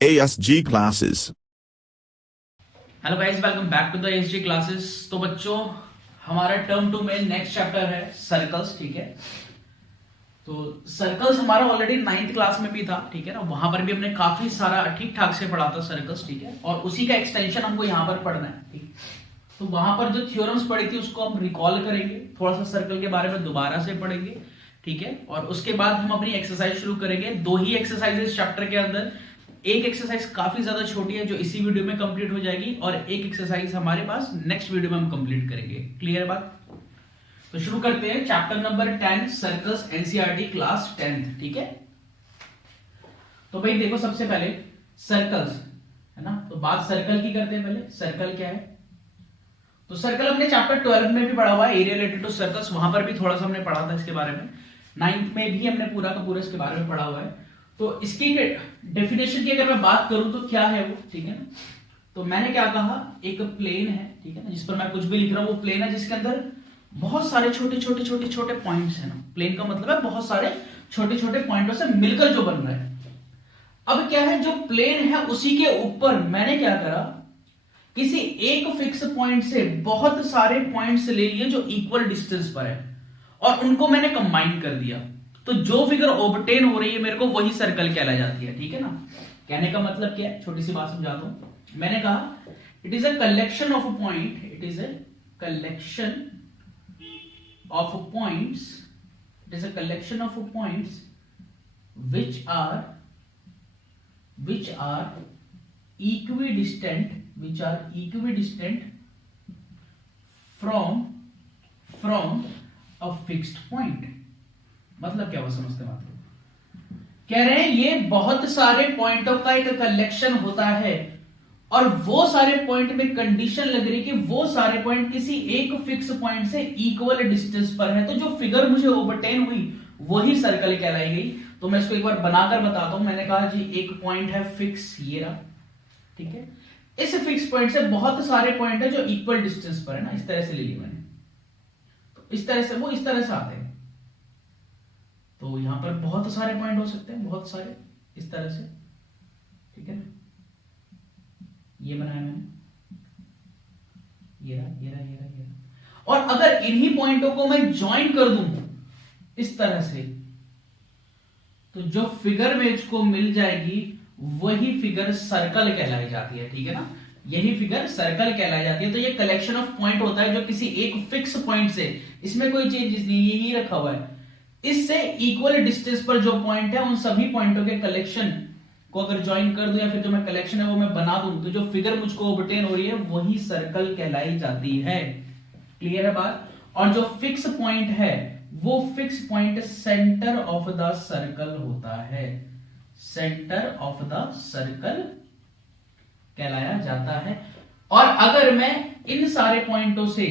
ASG classes. Hello guys, welcome back to the SG classes. तो बच्चों, हमारा term 2 में नेक्स्ट चैप्टर है सर्कल्स। ठीक है, तो सर्कल्स हमारा ऑलरेडी 9th क्लास में भी था। ठीक है ना, वहां पर भी हमने काफी सारा ठीक ठाक से पढ़ा था सर्कल्स। ठीक है, और उसी का एक्सटेंशन हमको यहाँ पर पढ़ना है। ठीक, तो वहां पर जो थ्योरम्स पढ़ी थी उसको हम रिकॉल करेंगे, थोड़ा सा सर्कल के बारे में दोबारा से पढ़ेंगे। ठीक है, और उसके बाद हम अपनी एक्सरसाइज शुरू करेंगे। 2 ही एक्सरसाइजेस चैप्टर के अंदर। एक एक्सरसाइज काफी ज्यादा छोटी है जो इसी वीडियो में कंप्लीट हो जाएगी, और एक एक्सरसाइज हमारे पास नेक्स्ट वीडियो में हम कंप्लीट करेंगे। क्लियर बात? तो शुरू करते हैं chapter number 10 circles, NCERT class 10th। ठीक है, तो भाई देखो, सबसे पहले सर्कल्स है ना, तो बात सर्कल की करते हैं। पहले सर्कल क्या है, तो सर्कल हमने चैप्टर 12 में भी पढ़ा हुआ है, एरिया रिलेटेड टू सर्कल्स। वहां पर भी थोड़ा सा हमने पढ़ा था इसके बारे में। 9th में भी हमने पूरा का पूरा इसके बारे में पढ़ा हुआ है। तो इसकी डेफिनेशन की अगर मैं बात करूं तो क्या है वो, ठीक है ना। तो मैंने क्या कहा, एक प्लेन है, ठीक है ना, जिस पर मैं कुछ भी लिख रहा हूं वो प्लेन है, जिसके अंदर बहुत सारे छोटे छोटे छोटे छोटे पॉइंट्स है ना। प्लेन का मतलब है बहुत सारे छोटे छोटे पॉइंटों से मिलकर जो बन रहा है। अब क्या है, जो प्लेन है उसी के ऊपर मैंने क्या करा, किसी एक फिक्स पॉइंट से बहुत सारे पॉइंट्स ले लिए जो इक्वल डिस्टेंस पर है, और उनको मैंने कंबाइन कर दिया। तो जो फिगर ऑब्टेन हो रही है मेरे को, वही सर्कल कहलाई जाती है। ठीक है ना, कहने का मतलब क्या है, छोटी सी बात समझाता हूं। मैंने कहा it is a collection of point, it is a collection of points, it is a collection of points which are equidistant, which are equidistant from a fixed point। मतलब क्या वो समझते हैं? मतलब कह रहे हैं ये बहुत सारे पॉइंटों का एक कलेक्शन होता है, और वो सारे पॉइंट में कंडीशन लग रही कि वो सारे पॉइंट किसी एक फिक्स पॉइंट से इक्वल डिस्टेंस पर है। तो जो फिगर मुझे ओवरटेन हुई वही सर्कल कहलाई गई। तो मैं इसको एक बार बनाकर बताता हूं। मैंने कहा जी एक पॉइंट है फिक्स, ये रहा, ठीक है। इस फिक्स पॉइंट से बहुत सारे पॉइंट है जो इक्वल डिस्टेंस पर है ना, इस तरह से ले लिया मैंने। तो इस तरह से वो इस तरह से आते हैं। तो यहां पर बहुत सारे पॉइंट हो सकते हैं, बहुत सारे, इस तरह से, ठीक है ना। ये बनाया मैंने, ये रहा, ये रहा, ये रहा, ये रहा। और अगर इन्हीं पॉइंटों को मैं ज्वाइन कर दूं इस तरह से, तो जो फिगर मुझको मिल जाएगी वही फिगर सर्कल कहलाई जाती है। ठीक है ना, यही फिगर सर्कल कहलाई जाती है। तो ये कलेक्शन ऑफ पॉइंट होता है जो किसी एक फिक्स पॉइंट से, इसमें कोई चेंजेस नहीं, यही रखा हुआ है, इससे इक्वल डिस्टेंस पर जो पॉइंट है उन सभी पॉइंटों के कलेक्शन को अगर ज्वाइन कर दूं, या फिर जो मैं कलेक्शन है वो मैं बना दूं, तो जो फिगर मुझको ऑब्टेन हो रही है वही सर्कल कहलाई जाती है। क्लियर है बात? और जो फिक्स पॉइंट है वो fix point centre of the circle होता है, सेंटर ऑफ द सर्कल कहलाया जाता है। और अगर मैं इन सारे पॉइंटों से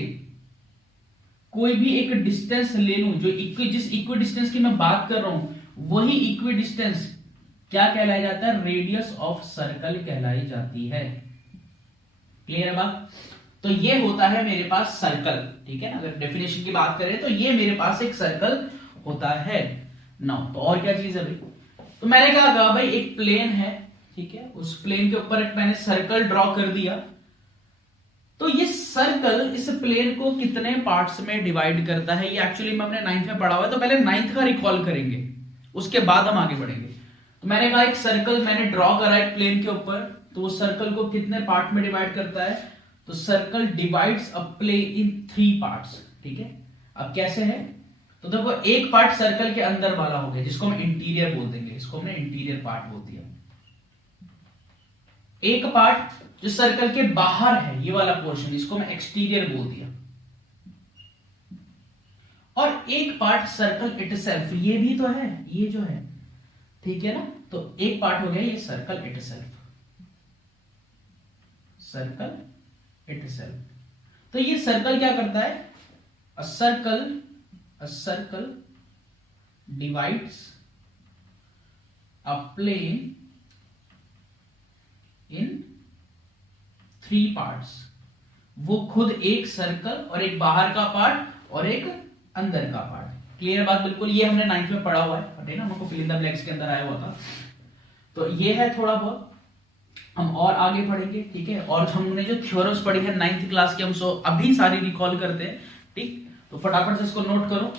कोई भी एक डिस्टेंस ले लूं, जो जिस इक्वी डिस्टेंस की मैं बात कर रहा हूं वही इक्वी डिस्टेंस क्या कहलाया जाता है, रेडियस ऑफ सर्कल कहलाई जाती है। क्लियर है बात? तो ये होता है मेरे पास सर्कल। ठीक है ना, अगर डेफिनेशन की बात करें तो ये मेरे पास एक सर्कल होता है ना। तो और क्या चीज है भाई, तो मैंने कहा भाई एक प्लेन है, ठीक है, उस प्लेन के ऊपर एक मैंने सर्कल ड्रॉ कर दिया। तो ये सर्कल इस प्लेन को कितने पार्ट्स में डिवाइड करता है, ये एक्चुअली में हमने 9th में पढ़ा हुआ है। तो पहले 9th का रिकॉल करेंगे, उसके बाद हम आगे बढ़ेंगे। तो मैंने कहा एक सर्कल मैंने ड्रॉ करा एक प्लेन के ऊपर, तो वो सर्कल को कितने पार्ट में डिवाइड करता है, तो circle divides a plane in 3 parts. ठीक है, अब कैसे है, तो देखो एक पार्ट सर्कल के अंदर वाला हो गया जिसको हम इंटीरियर बोल देंगे, इसको हमने इंटीरियर पार्ट बोल दिया। एक पार्ट जो सर्कल के बाहर है, ये वाला पोर्शन, इसको मैं एक्सटीरियर बोल दिया। और एक पार्ट सर्कल इटसेल्फ, ये भी तो है, ये जो है, ठीक है ना। तो एक पार्ट हो गया ये सर्कल इटसेल्फ, सर्कल इटसेल्फ। तो ये सर्कल क्या करता है, a circle divides a plane in 3 parts. वो खुद एक सर्कल, और एक बाहर का पार्ट और एक अंदर का पार्ट। क्लियर बात? बिल्कुल, ये हमने 9th में पढ़ा हुआ है, पता है ना, हमको फिल इन द ब्लैंक्स के अंदर आया हुआ था। तो ये है थोड़ा बहुत, हम और आगे पढ़ेंगे, ठीक है। और हमने जो थ्योरम्स पढ़ी है 9th क्लास के, हम सो अभी सारी रिकॉल करते हैं, ठीक। तो फटाफट से इसको नोट करो।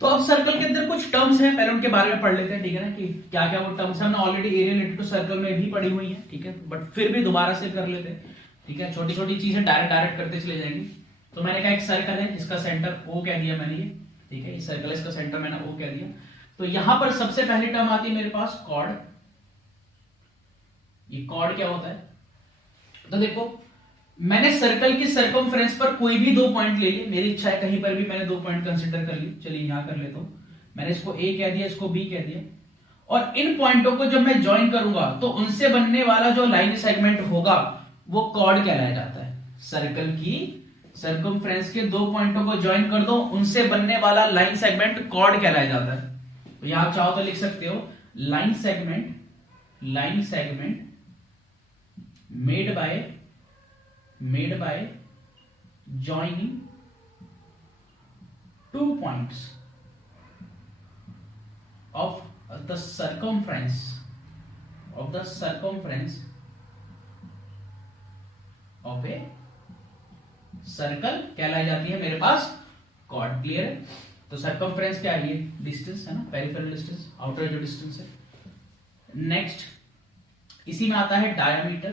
तो अब सर्कल के अंदर कुछ टर्म्स हैं, पहले उनके बारे में पढ़ लेते हैं, ठीक है ना, कि क्या क्या वो टर्म्स हमने already area related to circle में भी पढ़ी हुई है, ठीक है, बट फिर भी दोबारा से कर लेते हैं, ठीक है। छोटी छोटी चीजें डायरेक्ट करते चले जाएंगे। तो मैंने कहा एक सर्कल है जिसका सेंटर ओ कह दिया मैंने, ये ठीक है, इस सर्कल इसका सेंटर मैंने ओ कह दिया। तो यहां पर सबसे पहली टर्म आती है मेरे पास कॉर्ड। ये कॉर्ड क्या होता है? तो देखो, मैंने सर्कल की सर्कमफ्रेंस पर कोई भी 2 पॉइंट ले लिए, मेरी इच्छा है कहीं पर भी मैंने 2 पॉइंट कंसीडर कर ली, चलिए यहां कर लेता हूं। मैंने इसको ए कह दिया, इसको बी कह दिया, और इन पॉइंटों को जब मैं ज्वाइन करूंगा तो उनसे बनने वाला जो लाइन सेगमेंट होगा वो कॉर्ड कहलाया जाता है। सर्कल की सर्कमफ्रेंस के 2 पॉइंटों को ज्वाइन कर दो, उनसे बनने वाला लाइन सेगमेंट कॉर्ड कहलाया जाता है। तो यहां चाहो तो लिख सकते हो line segment made by joining 2 points of the circumference of a circle कहलाई जाती है मेरे पास कॉर्ड। क्लियर है? तो सर्कमफ्रेंस क्या है? ये डिस्टेंस है ना, पेरिफेरल डिस्टेंस, आउटर जो डिस्टेंस है। नेक्स्ट इसी में आता है डायमीटर,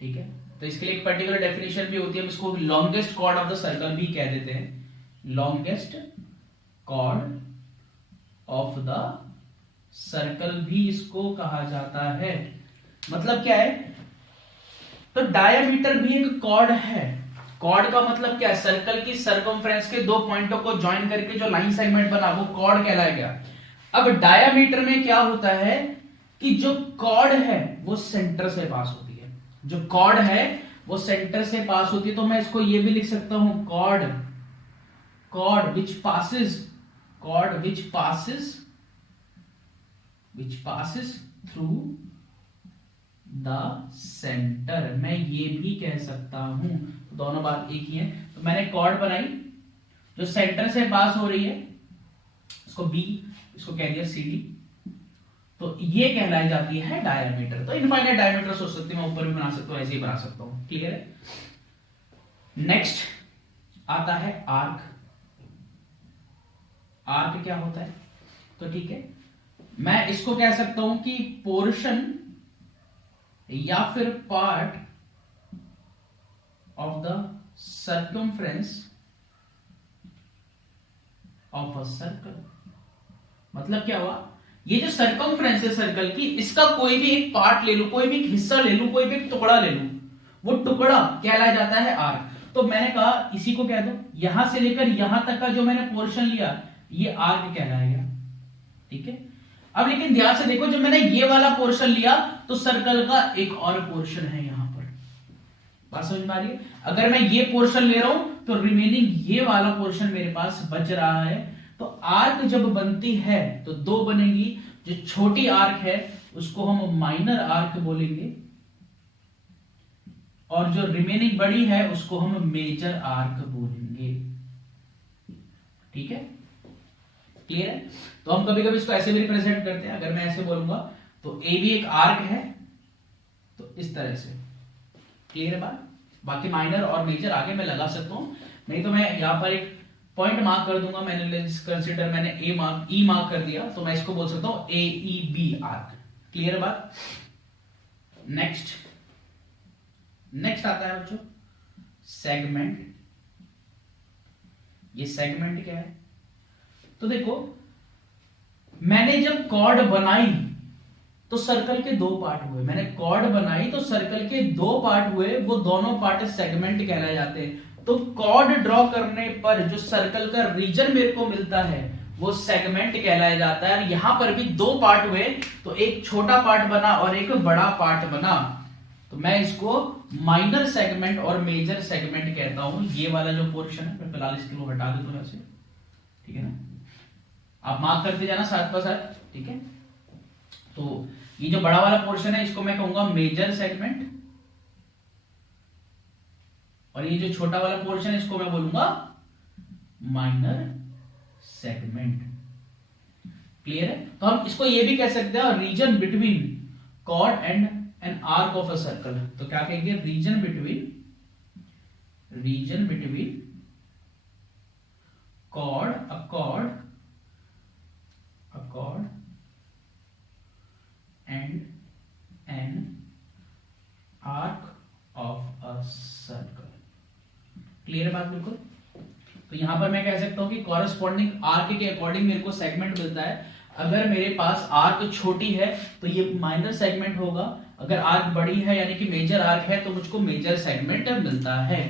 ठीक है। तो इसके लिए एक पर्टिकुलर डेफिनेशन भी होती है, हम इसको longest chord of the circle भी कह देते हैं। Longest chord of the circle भी इसको कहा जाता है। मतलब क्या है? तो डायमीटर भी एक कॉर्ड है। कॉर्ड का मतलब क्या है? सर्कल की सर्कमफ्रेंस के 2 पॉइंटों को ज्वाइन करके जो लाइन सेगमेंट बना वो कॉर्ड कहलाया गया। अब डायमीटर में क्या होता है कि जो कॉर्ड है वो सेंटर से पास होती है। जो कॉर्ड है वो सेंटर से पास होती है, तो मैं इसको ये भी लिख सकता हूं chord which passes through the centre, मैं ये भी कह सकता हूं। तो दोनों बात एक ही है। तो मैंने कॉर्ड बनाई जो सेंटर से पास हो रही है, इसको बी, इसको कह दिया सी डी, तो ये कहलाई जाती है डायमीटर। तो इनफाइनाइट डायमीटर सोच सकते हैं, मैं ऊपर भी बना सकता हूं, ऐसे ही बना सकता हूं। क्लियर है? नेक्स्ट आता है आर्क। आर्क क्या होता है? तो ठीक है, मैं इसको कह सकता हूं कि पोर्शन या फिर part of the circumference of a circle. मतलब क्या हुआ? ये जो सर्कमफ्रेंस है सर्कल की, इसका कोई भी एक पार्ट ले लूं, कोई भी एक हिस्सा ले लूं, कोई भी एक टुकड़ा ले लूं, वो टुकड़ा कहलाया जाता है आर्क। तो मैंने कहा इसी को कह दो, यहां से लेकर यहां तक का जो मैंने पोर्शन लिया ये आर्क कहलाएगा, ठीक है। अब लेकिन ध्यान से देखो, जब मैंने ये वाला पोर्शन लिया तो सर्कल का एक और पोर्शन है यहां पर, बात समझ में आ रही है? अगर मैं ये पोर्शन ले रहा हूं तो रिमेनिंग ये वाला पोर्शन मेरे पास बच रहा है। तो आर्क जब बनती है तो 2 बनेगी। जो छोटी आर्क है उसको हम माइनर आर्क बोलेंगे, और जो रिमेनिंग बड़ी है उसको हम मेजर आर्क बोलेंगे, ठीक है। क्लियर है? तो हम कभी कभी इसको ऐसे भी रिप्रेजेंट करते हैं। अगर मैं ऐसे बोलूंगा तो ए भी एक आर्क है, तो इस तरह से। क्लियर है बात? बाकी माइनर और मेजर आगे मैं लगा सकता हूं, नहीं तो मैं यहां पर एक पॉइंट मार्क कर दूंगा। मैंने कंसीडर मैंने ई मार्क कर दिया, तो मैं इसको बोल सकता हूं ए ई बी आर्क। क्लियर है बात? नेक्स्ट आता है बच्चों सेगमेंट। ये सेगमेंट क्या है? तो देखो, मैंने जब कॉर्ड बनाई तो सर्कल के 2 पार्ट हुए। मैंने कॉर्ड बनाई तो सर्कल के 2 पार्ट हुए, वो दोनों पार्ट सेगमेंट कहलाए जाते हैं। तो कॉर्ड ड्रॉ करने पर जो सर्कल का रीजन मेरे को मिलता है वो सेगमेंट कहलाया जाता है। यहां पर भी 2 पार्ट हुए, तो एक छोटा पार्ट बना और एक बड़ा पार्ट बना, तो मैं इसको माइनर सेगमेंट और मेजर सेगमेंट कहता हूं। ये वाला जो पोर्शन है, मैं फिलहाल इसको हटा देता हूं ऐसे, ठीक है ना। आप मार्क करते जाना साथ पर साथ, ठीक है। तो ये जो बड़ा वाला पोर्शन है इसको मैं कहूंगा मेजर सेगमेंट, और ये जो छोटा वाला पोर्शन है इसको मैं बोलूंगा माइनर सेगमेंट। क्लियर है? तो हम इसको ये भी कह सकते हैं region between chord and an arc of a circle. तो क्या कहेंगे? Region between chord, a chord and an arc of a circle. Clear है बात बिल्कुल? तो यहां पर मैं कह सकता हूं कि कॉरेस्पॉन्डिंग आर्क के अकॉर्डिंग मेरे को सेगमेंट मिलता है। अगर मेरे पास आर्क छोटी है तो ये माइनर सेगमेंट होगा, अगर आर्क बड़ी है यानी कि मेजर आर्क है तो मुझको मेजर सेगमेंट मिलता है।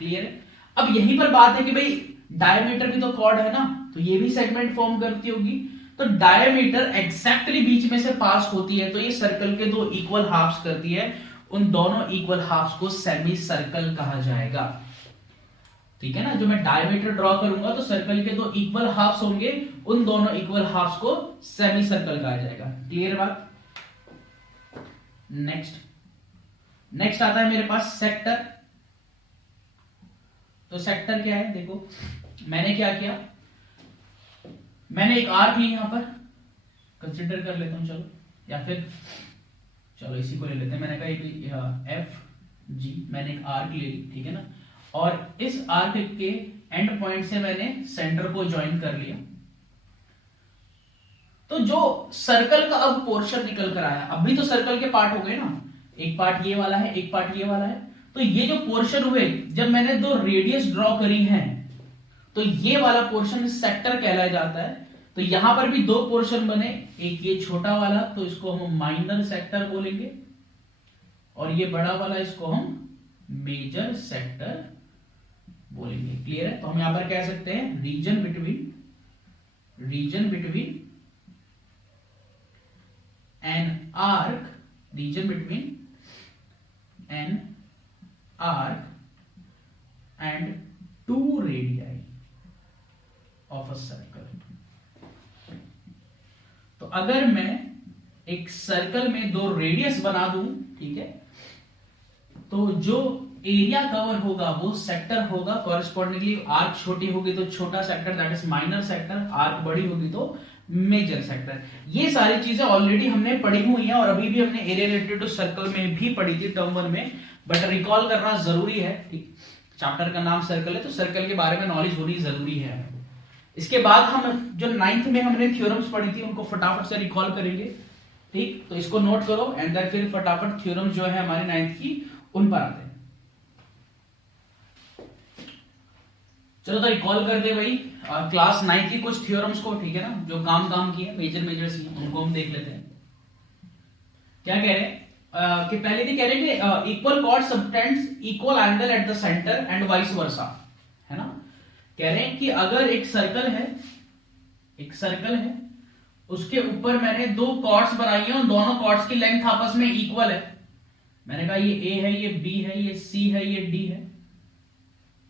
क्लियर है? अब यहीं पर बात है कि भाई डायमीटर भी तो कॉर्ड है ना, तो ये भी सेगमेंट फॉर्म करती होगी। तो डायमीटर एग्जैक्टली बीच में से पास होती है, तो ये सर्कल के दो इक्वल हाफ्स करती है। उन दोनों इक्वल हाफ्स को सेमी सर्कल कहा जाएगा। ठीक है ना? जो मैं डायमीटर ड्रॉ करूंगा तो सर्कल के दो इक्वल हाफ्स होंगे, उन दोनों इक्वल हाफ्स को सेमी सर्कल कहा जाएगा। क्लियर बात? नेक्स्ट आता है मेरे पास सेक्टर। तो सेक्टर क्या है? देखो मैंने क्या किया, मैंने एक आर्क ली, यहां पर कंसिडर कर लेता हूं, चलो, या फिर चलो इसी को ले लेते हैं। मैंने कहा एक एफ जी, मैंने एक आर्क ले ली, ठीक है ना, और इस आर्क के एंड पॉइंट से मैंने सेंटर को ज्वाइन कर लिया। तो जो सर्कल का अब पोर्शन निकल कर आया, अभी तो सर्कल के पार्ट हो गए ना, एक पार्ट ये वाला है, एक पार्ट ये वाला है। तो ये जो पोर्शन हुए, जब मैंने दो रेडियस ड्रॉ करी हैं, तो ये वाला पोर्शन सेक्टर कहलाया जाता है। तो यहां पर भी दो पोर्शन बने, एक ये छोटा वाला, तो इसको हम माइनर सेक्टर बोलेंगे, और ये बड़ा वाला इसको हम मेजर सेक्टर बोलेंगे। क्लियर है? तो हम यहां पर कह सकते हैं region between an arc and two radii of a circle. तो अगर मैं एक सर्कल में दो रेडियस बना दूं, ठीक है, तो जो एरिया कवर होगा वो सेक्टर होगा। कॉरेस्पॉन्डिंगली आर्क छोटी होगी तो छोटा sector, that is minor sector. Arc बड़ी होगी तो मेजर सेक्टर। ये सारी चीजें ऑलरेडी हमने पढ़ी हुई हैं, और अभी भी हमने एरिया रिलेटेड टू सर्कल में भी पढ़ी थी टर्म 1 में, बट रिकॉल करना जरूरी है। ठीक, चैप्टर का नाम सर्कल है तो सर्कल के बारे में नॉलेज होनी जरूरी है। इसके बाद हम जो 9th में हमने थ्योरम्स पढ़ी थी उनको फटाफट से रिकॉल करेंगे। ठीक, तो इसको नोट करो, एंड देन फिर फटाफट थ्योरम्स जो है हमारी 9th की उन पर आते हैं। चलो तो रिकॉल कर दे भाई क्लास 9 की कुछ थ्योरम्स को, ठीक है ना, जो काम किए मेजर सी, उनको हम देख लेते हैं। क्या कह रहे हैं कि पहले भी कह रहे हैं कि equal cord subtends equal angle at the centre and vice वर्सा, है ना। कह रहे हैं कि अगर एक सर्कल है, उसके ऊपर मैंने दो कॉर्ड्स बनाई हैं और दोनों कॉर्ड्स की लेंथ आपस में इक्वल है। मैंने कहा ये ए है, ये बी है, ये सी है, ये डी है,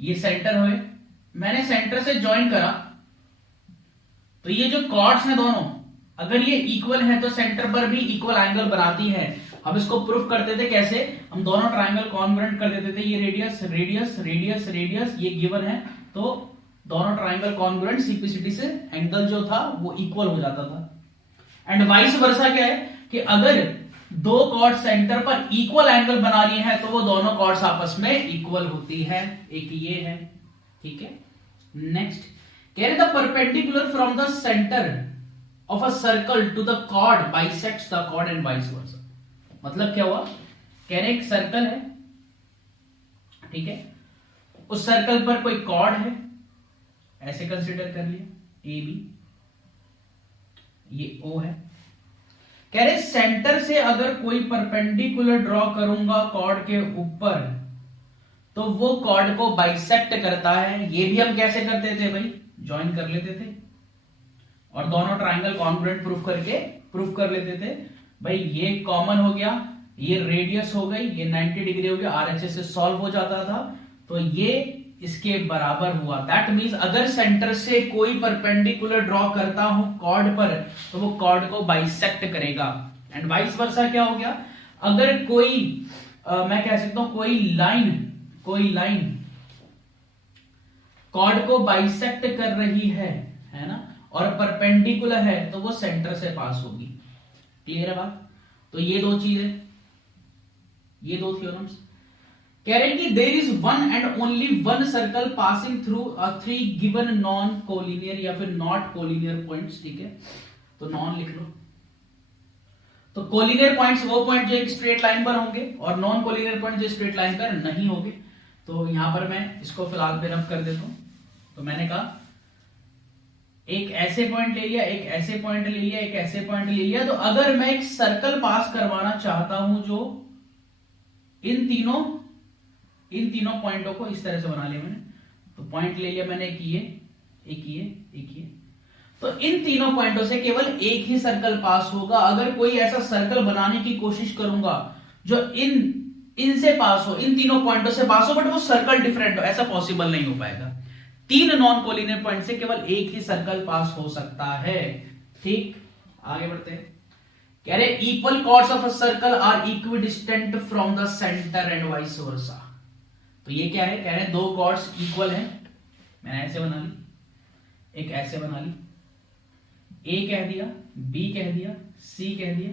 ये सेंटर हुए। मैंने सेंटर से ज्वाइन करा, तो ये जो कॉर्ड्स हैं दोनों, अगर ये इक्वल है तो सेंटर पर भी इक्वल एंगल बनाती है। अब इसको प्रूफ करते थे कैसे? हम दोनों ट्राइंगल कॉन्ग्रुएंट कर देते थे। ये रेडियस रेडियस रेडियस रेडियस ये गिवन है, तो दोनों ट्राइंगल कॉन्ग्रुएंट, सिंप्लिसिटी से एंगल जो था वो इक्वल हो जाता था। एंड वाइस वर्सा क्या है कि अगर दो कॉर्ड सेंटर पर इक्वल एंगल बना लिए हैं तो वो दोनों कॉर्ड्स आपस में इक्वल होती है। एक ये है, ठीक है। नेक्स्ट कह रहे the perpendicular from the centre of a circle to the chord bisects the chord and vice versa. मतलब क्या हुआ? कह रहे एक सर्कल है, ठीक है, उस सर्कल पर कोई कॉर्ड है, ऐसे कंसीडर कर लिया ए बी, ये ओ है। कह रहे सेंटर से अगर कोई परपेंडिकुलर ड्रॉ करूंगा कॉर्ड के ऊपर तो वो कॉर्ड को बाइसेक्ट करता है। ये भी हम कैसे करते थे भाई? ज्वाइन कर लेते थे और दोनों ट्राइंगल कॉन्ग्रुएंट प्रूफ कर लेते थे। भाई ये कॉमन हो गया, ये रेडियस हो गई, ये 90 डिग्री हो गया, आरएचएस से सॉल्व हो जाता था, तो ये इसके बराबर हुआ। दैट मींस अगर सेंटर से कोई परपेंडिकुलर ड्रॉ करता हूं कॉर्ड पर तो वो कॉर्ड को बाइसेक्ट करेगा। एंड वाइस वर्सा क्या हो गया? अगर कोई मैं कह सकता हूं कोई लाइन कॉर्ड को बाइसेक्ट कर रही है ना, और परपेंडिकुलर है तो वो सेंटर से पास होगी। क्लियर है बात? तो ये दो चीजें, ये दो थ्योरम्स कह रहे हैं कि there is one and only one circle passing through a three given non collinear या फिर नॉट कोलिनियर पॉइंट्स। ठीक है, तो नॉन लिख लो। तो कोलिनियर पॉइंट्स वो पॉइंट जो एक स्ट्रेट लाइन पर होंगे और नॉन कोलिनियर पॉइंट जो स्ट्रेट लाइन पर नहीं होंगे। तो यहां पर मैं इसको फिलहाल फिर कर देता हूं। तो मैंने कहा एक ऐसे पॉइंट ले लिया, एक ऐसे पॉइंट ले लिया, एक ऐसे पॉइंट ले लिया। तो अगर मैं एक सर्कल पास करवाना चाहता हूं जो इन तीनों पॉइंटों को इस तरह से बना लिया मैंने, तो पॉइंट ले लिया मैंने, एक ये। तो इन तीनों पॉइंटों से केवल एक ही सर्कल पास होगा। अगर कोई ऐसा सर्कल बनाने की कोशिश करूंगा जो इनसे पास हो, इन तीनों पॉइंटों से पास हो, बट वो सर्कल डिफरेंट हो, ऐसा पॉसिबल नहीं हो पाएगा। तीन नॉन कोलिनियर पॉइंट से केवल एक ही सर्कल पास हो सकता है। ठीक, आगे बढ़ते हैं। कह रहे equal chords of a circle are equidistant from the centre and vice versa. तो ये क्या है? कह रहे हैं दो कॉर्ड्स इक्वल हैं। मैंने ऐसे बना ली, एक ऐसे बना ली, ए कह दिया, बी कह दिया, सी कह दिया।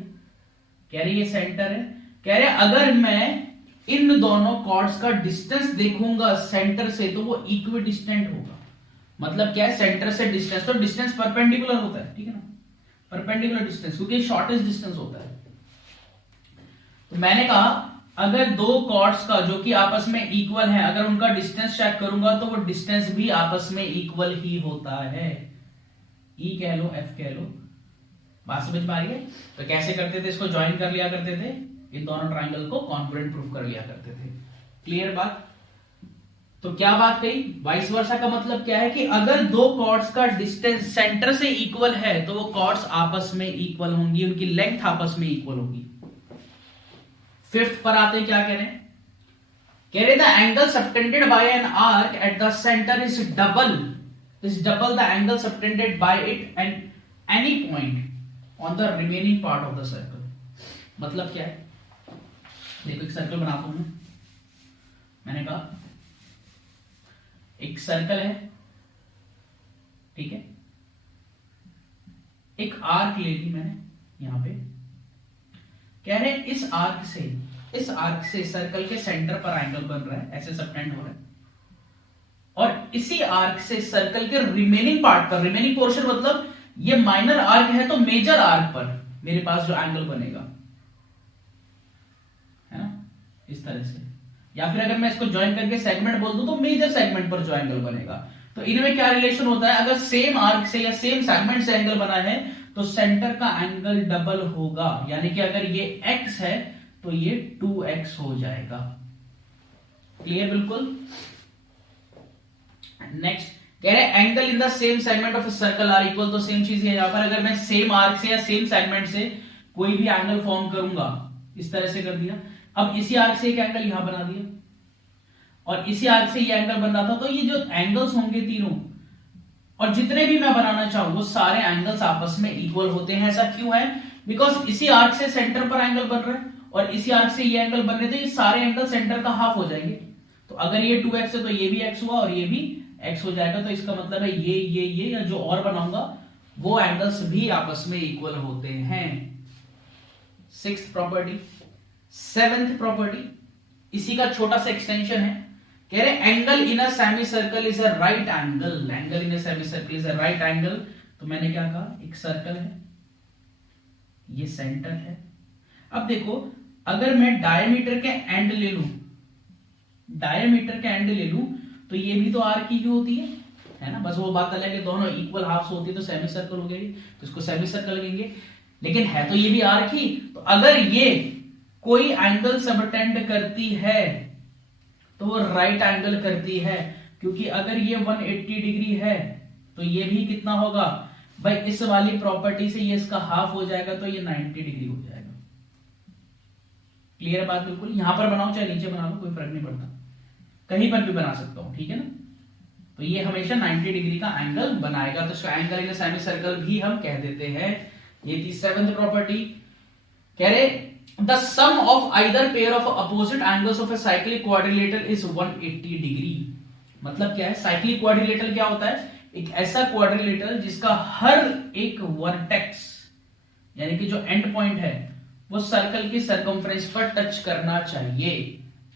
कह रहे ये सेंटर है। कह रहे अगर मैं इन दोनों कॉर्ड्स का डिस्टेंस देखूंगा सेंटर से तो वो इक्विडिस्टेंट होगा। मतलब क्या है? सेंटर से डिस्टेंस, तो डिस्टेंस परपेंडिकुलर होता है, ठीक है ना, परपेंडिकुलर डिस्टेंस, क्योंकि शॉर्टेस्ट डिस्टेंस होता है। तो मैंने कहा अगर दो कॉर्ड्स का जो कि आपस में इक्वल है, अगर उनका डिस्टेंस चेक करूंगा तो वो डिस्टेंस भी आपस में इक्वल ही होता है। ई कह लो, एफ कह लो, बात समझ पा रही है? तो कैसे करते थे? इसको ज्वाइन कर लिया करते थे, इन दोनों ट्राइंगल को कॉन्ग्रुएंट प्रूफ कर लिया करते थे। क्लियर बात? तो क्या बात कही? वाइस वर्सा का मतलब क्या है कि अगर दो कॉर्ड्स का डिस्टेंस सेंटर से इक्वल है तो वो कॉर्ड्स आपस में इक्वल होंगी, उनकी लेंथ आपस में इक्वल होगी। फिफ्थ पर आते क्या कह रहे हैं? कह रहे the angle subtended bye an arc at the centre is double the angle subtended bye it and any point on the remaining part of the circle. मतलब क्या है? देखो एक सर्कल बनाता हूं मैंने कहा एक सर्कल है, ठीक है, एक आर्क ले ली मैंने यहां पे। कह रहे इस आर्क से सर्कल के सेंटर पर एंगल बन रहा है, ऐसे सबटेंड हो रहा है, और इसी आर्क से सर्कल के रिमेनिंग पार्ट पर, रिमेनिंग पोर्शन मतलब ये माइनर आर्क है तो मेजर आर्क पर मेरे पास जो एंगल बनेगा है ना, इस तरह से। या फिर अगर मैं इसको ज्वाइन करके सेगमेंट बोल दूं तो मेजर सेगमेंट पर जो एंगल बनेगा। तो इनमें क्या रिलेशन होता है? अगर सेम आर्क से या सेम सेगमेंट से एंगल बना है तो सेंटर का एंगल डबल होगा, यानी कि अगर ये x है तो ये 2x हो जाएगा। क्लियर? बिल्कुल। नेक्स्ट कह रहे angle in the same segment of circle are equal. तो सेम चीज है यहां पर, अगर मैं सेम आर्क से या सेम सेगमेंट से कोई भी एंगल फॉर्म करूंगा, इस तरह से कर दिया, अब इसी आर्क से एक एंगल यहां बना दिया और इसी आर्क से ये एंगल बन रहा था, तो ये जो एंगल्स होंगे तीनों और जितने भी मैं बनाना चाहूं वो सारे एंगल्स आपस में इक्वल होते हैं। ऐसा क्यों है? बिकॉज इसी आर्क से सेंटर पर एंगल बन रहा है और इसी आर्क से ये एंगल बन रहे थे, ये सारे एंगल सेंटर का हाफ हो जाएंगे। तो अगर ये 2x है तो ये भी x हुआ और ये भी x हो जाएगा। तो इसका मतलब है ये या जो और बनाऊंगा वो एंगल्स भी आपस में इक्वल होते हैं। Sixth property. सेवेंथ प्रॉपर्टी इसी का छोटा सा एक्सटेंशन है। कह रहे angle in a semi circle is a right angle. Angle in a semi circle is a right angle. तो मैंने क्या कहा? एक सर्कल है, ये सेंटर है। अब देखो अगर मैं डायमीटर के एंड ले लूं, तो ये भी तो आर्क की होती है ना, बस वो बात अलग है, दोनों इक्वल हाफ्स होती है तो सेमी सर्कल हो गई, तो इसको सेमी सर्कल लगेंगे। लेकिन है तो ये भी आर्क ही। तो अगर ये कोई एंगल सबटेंड करती है तो वो राइट एंगल करती है, क्योंकि अगर ये 180 डिग्री है तो ये भी कितना होगा भाई? इस वाली प्रॉपर्टी से ये इसका हाफ हो जाएगा तो ये 90 डिग्री हो जाएगा। क्लियर बात? बिल्कुल। यहां पर बनाओ चाहे नीचे बना लो, कोई फर्क नहीं पड़ता, कहीं पर भी बना सकता हूं, ठीक है ना। तो ये हमेशा 90 डिग्री का एंगल बनाएगा, तो इसका एंगल इन सेमी सर्कल भी हम कह देते हैं। ये थी सेवेंथ प्रॉपर्टी। कह रहे the sum of either pair of opposite angles of a cyclic quadrilateral is 180 degree. मतलब क्या है? साइक्लिक क्वाड्रिलेटरल क्या होता है? एक ऐसा क्वाड्रिलेटरल जिसका हर एक वर्टेक्स यानी कि जो एंड पॉइंट है वो सर्कल की सरकमफ्रेंस पर टच करना चाहिए।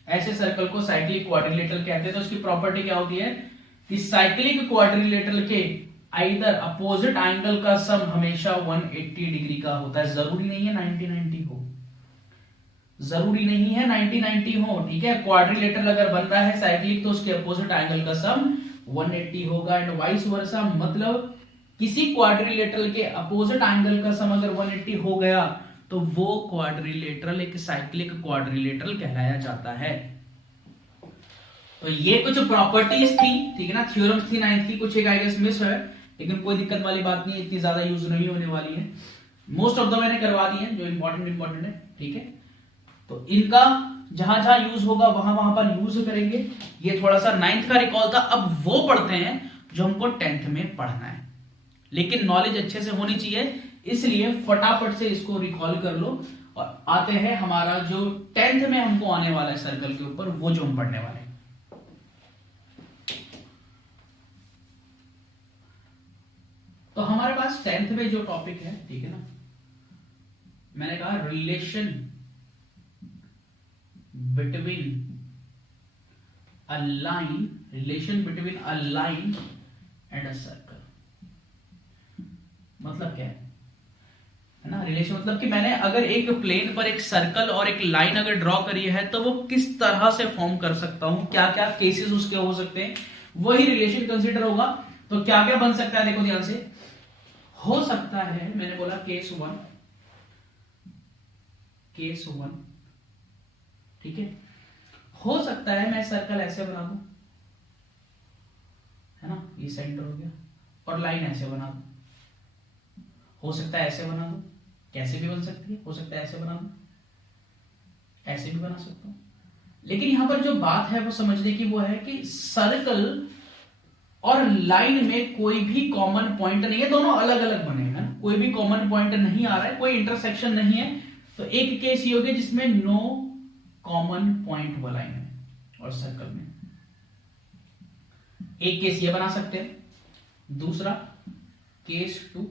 ऐसे सर्कल को साइक्लिक क्वाड्रिलेटरल कहते हैं। तो उसकी प्रॉपर्टी क्या होती है कि साइक्लिक क्वाड्रिलेटरल के आइदर अपोजिट एंगल का सम हमेशा 180 डिग्री का होता है। जरूरी नहीं है 90-90 हो, जरूरी नहीं है 90-90 हो, ठीक है। क्वाड्रिलेटरल अगर बन रहा है साइक्लिक तो उसके अपोजिट एंगल का सम 180 होगा एंड वाइस वर्सा। मतलब किसी क्वाड्रिलेटरल के अपोजिट एंगल का सम अगर 180 हो गया तो वो क्वाड्रिलेटरल एक साइक्लिक क्वाड्रिलेटरल कहलाया जाता है। तो ये कुछ प्रॉपर्टीज थी, ठीक है ना, थ्योरम्स थी 9th की, कुछ एक आई गेस मिस है, लेकिन कोई दिक्कत वाली बात नहीं है, इतनी ज्यादा यूज नहीं होने वाली है। मोस्ट ऑफ द मैंने करवा दी है जो इंपॉर्टेंट है, ठीक है। तो इनका जहां जहां यूज होगा वहां वहां पर यूज करेंगे। ये थोड़ा सा 9th का रिकॉल था, अब वो पढ़ते हैं जो हमको 10th में पढ़ना है, लेकिन नॉलेज अच्छे से होनी चाहिए, इसलिए फटाफट से इसको रिकॉल कर लो। और आते हैं हमारा जो 10th में हमको आने वाला है सर्कल के ऊपर, वो जो हम पढ़ने वाले हैं। तो हमारे पास 10th में जो टॉपिक है, ठीक है ना, मैंने कहा relation between a line, relation between a line and a circle. मतलब क्या है ना, रिलेशन मतलब कि मैंने अगर एक प्लेन पर एक सर्कल और एक लाइन अगर ड्रॉ करी है तो वो किस तरह से फॉर्म कर सकता हूं, क्या क्या केसेस उसके हो सकते हैं, वही रिलेशन कंसीडर होगा। तो क्या क्या बन सकता है, देखो ध्यान से। हो सकता है, मैंने बोला केस वन, ठीक है। हो सकता है मैं सर्कल ऐसे बना दूं, है ना, ये सेंटर हो गया, और लाइन ऐसे बना दूं। हो सकता है ऐसे बना दूं, कैसे भी बन सकती है, हो सकता है ऐसे बना दूं, ऐसे भी बना सकता हूं। लेकिन यहां पर जो बात है वो समझने की वो है कि सर्कल और लाइन में कोई भी कॉमन पॉइंट नहीं है, दोनों अलग अलग बने हैं, कोई भी कॉमन पॉइंट नहीं आ रहा है, कोई इंटरसेक्शन नहीं है। तो एक केस ये हो गया जिसमें नो कॉमन पॉइंट वो लाइन है और सर्कल में। एक केस ये बना सकते हैं। दूसरा केस टू,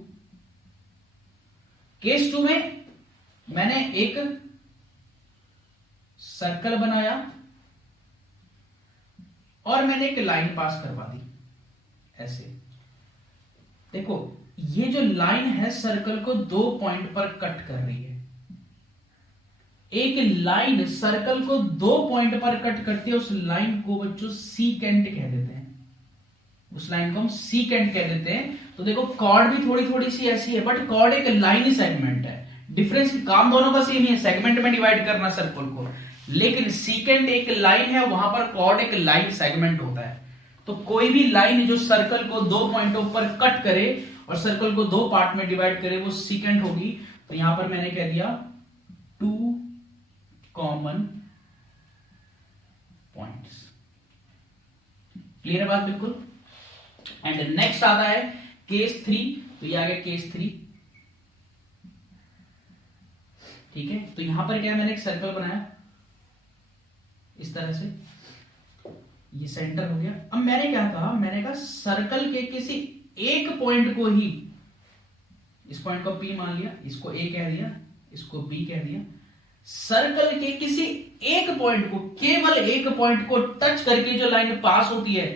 केस टू में मैंने एक सर्कल बनाया और मैंने एक लाइन पास करवा दी ऐसे। देखो ये जो लाइन है सर्कल को दो पॉइंट पर कट कर रही है। एक लाइन सर्कल को दो पॉइंट पर कट करती है, उस लाइन को बच्चों सीकेंट कह देते हैं, उस लाइन को हम सीकेंट कह देते हैं। तो देखो कॉर्ड भी थोड़ी थोड़ी सी ऐसी है, बट कॉर्ड एक लाइन सेगमेंट है। डिफरेंस काम दोनों का सेम ही है, सेगमेंट में डिवाइड करना सर्कल को, लेकिन सीकेंट एक लाइन है, वहां पर कॉर्ड एक लाइन सेगमेंट होता है। तो कोई भी लाइन जो सर्कल को दो पॉइंटों पर कट करे और सर्कल को दो पार्ट में डिवाइड करे वो सीकेंट होगी। तो यहां पर मैंने कह दिया टू कॉमन पॉइंट्स। क्लियर है बात बिल्कुल। एंड नेक्स्ट आता है केस 3। तो ये आ गया केस 3, ठीक है। तो यहां पर क्या है, मैंने एक सर्कल बनाया इस तरह से, ये सेंटर हो गया। अब मैंने क्या कहा, मैंने कहा सर्कल के किसी एक पॉइंट को ही, इस पॉइंट को P मान लिया, इसको A कह दिया, इसको B कह दिया। सर्कल के किसी एक पॉइंट को, केवल एक पॉइंट को टच करके जो लाइन पास होती है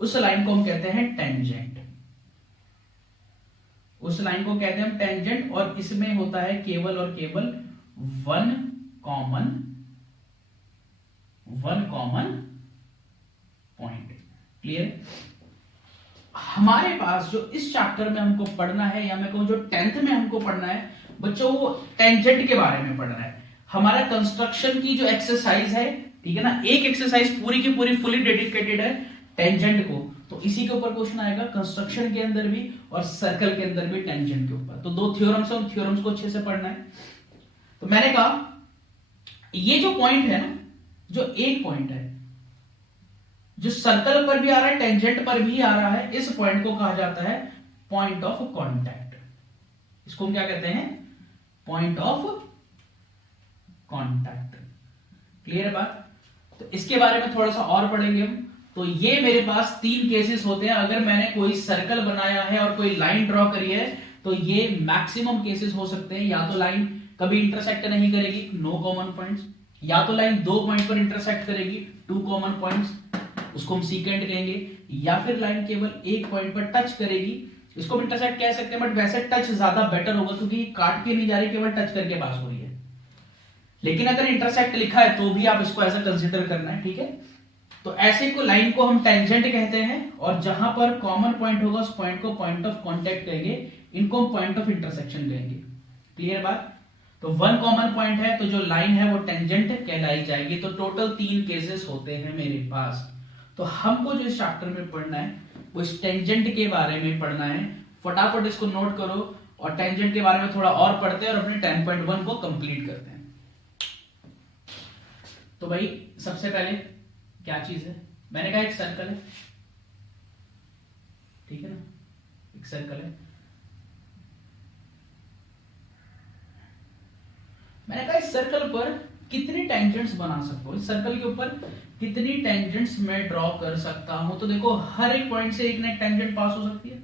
उस लाइन को हम कहते हैं टेंजेंट। उस लाइन को कहते हैं हम टेंजेंट, और इसमें होता है केवल और केवल वन कॉमन पॉइंट। क्लियर। हमारे पास जो इस चैप्टर में हमको पढ़ना है, या मैं कहूं जो 10th में हमको पढ़ना है बच्चों, वो टेंजेंट के बारे में पढ़ना है। हमारा कंस्ट्रक्शन की जो एक्सरसाइज है, ठीक है ना, एक एक्सरसाइज पूरी की पूरी फुली डेडिकेटेड है टेंजेंट को। तो इसी के ऊपर क्वेश्चन आएगा, कंस्ट्रक्शन के अंदर भी और सर्कल के अंदर भी टेंजेंट के ऊपर। तो दो थ्योरम्स है, उन थ्योरम्स को अच्छे से पढ़ना है। तो मैंने कहा ये जो पॉइंट है ना, जो एक पॉइंट है जो सर्कल पर भी आ रहा है, टेंजेंट पर भी आ रहा है, इस पॉइंट को कहा जाता है पॉइंट ऑफ कांटेक्ट। इसको हम क्या कहते हैं, पॉइंट ऑफ कांटेक्ट। क्लियर है बात। तो इसके बारे में थोड़ा सा और पढ़ेंगे हम। तो ये मेरे पास 3 केसेस होते हैं। अगर मैंने कोई सर्कल बनाया है और कोई लाइन ड्रॉ करी है तो ये मैक्सिमम केसेस हो सकते हैं। या तो लाइन कभी इंटरसेक्ट नहीं करेगी, नो कॉमन पॉइंट्स, या तो लाइन 2 पॉइंट पर इंटरसेक्ट करेगी, 2 कॉमन पॉइंट्स, उसको हम सीकेंट कहेंगे, या फिर लाइन केवल 1 पॉइंट पर टच करेगी, इसको हम इंटरसेक्ट कह सकते हैं, बट वैसे टच ज्यादा बेटर होगा क्योंकि काट के नहीं जा रही, केवल टच करके पास हो रही है। लेकिन अगर इंटरसेक्ट लिखा है तो भी आप इसको ऐसा कंसीडर करना है, ठीक है। तो ऐसे को लाइन को हम टेंजेंट कहते हैं, और जहां पर कॉमन पॉइंट होगा उस पॉइंट को पॉइंट ऑफ कांटेक्ट कहेंगे, इनको हम पॉइंट ऑफ इंटरसेक्शन कहेंगे। क्लियर बात? तो 1 कॉमन पॉइंट है तो जो लाइन है वो टेंजेंट कहलाई जाएगी। तो टोटल 3 केसेस होते हैं मेरे पास। तो हमको जो इस चैप्टर में पढ़ना है वो इस टेंजेंट के बारे में पढ़ना है। फटाफट इसको नोट करो और टेंजेंट के बारे में थोड़ा और पढ़ते हैं और अपने 10.1 को कंप्लीट करते हैं। तो भाई सबसे पहले क्या चीज है, मैंने कहा एक सर्कल है, ठीक है ना, एक सर्कल है। मैंने कहा इस सर्कल पर कितनी टेंजेंट्स बना सकता हूं, इस सर्कल के ऊपर कितनी टेंजेंट्स मैं ड्रॉ कर सकता हूं। तो देखो हर एक पॉइंट से एक ना एक टेंजेंट पास हो सकती है।